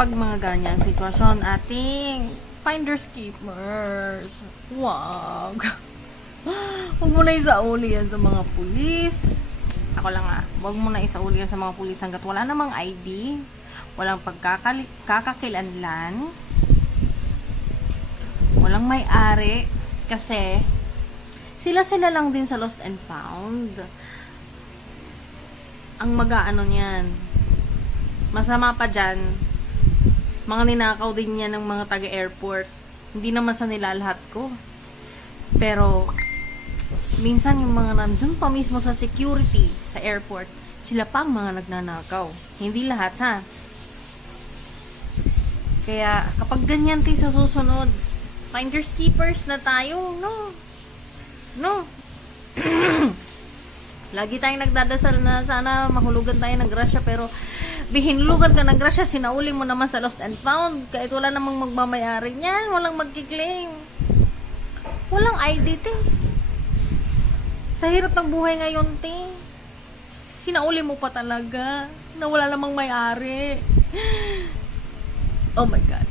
Pag mga ganyang sitwasyon, ating finders keepers, wag. Huwag mo na isauli yan sa mga pulis. Ako lang huwag mo na isauli yan sa mga pulis hanggat wala namang ID, walang pagkakakilanlan, walang may-ari, kasi sila lang din sa lost and found. Ang mag-aano niyan. Masama pa dyan, mga ninakaw din yan ng mga taga-airport. Hindi naman sa nila lahat ko. Pero, minsan yung mga nandun pa mismo sa security, sa airport, sila pa ang mga nagnanakaw. Hindi lahat, ha? Kaya, kapag ganyan tayo sa susunod, finders keepers na tayo, no? No? Lagi tayong nagdadasal na sana mahulugan tayo ng grasya, pero bihinlugan ka ng grasya, sinauli mo naman sa lost and found, kahit wala namang magmamayari niyan, walang magkiklaim, walang ID, te. Sa hirap ng buhay ngayon, te, sinauli mo pa talaga na wala namang may-ari. Oh my God.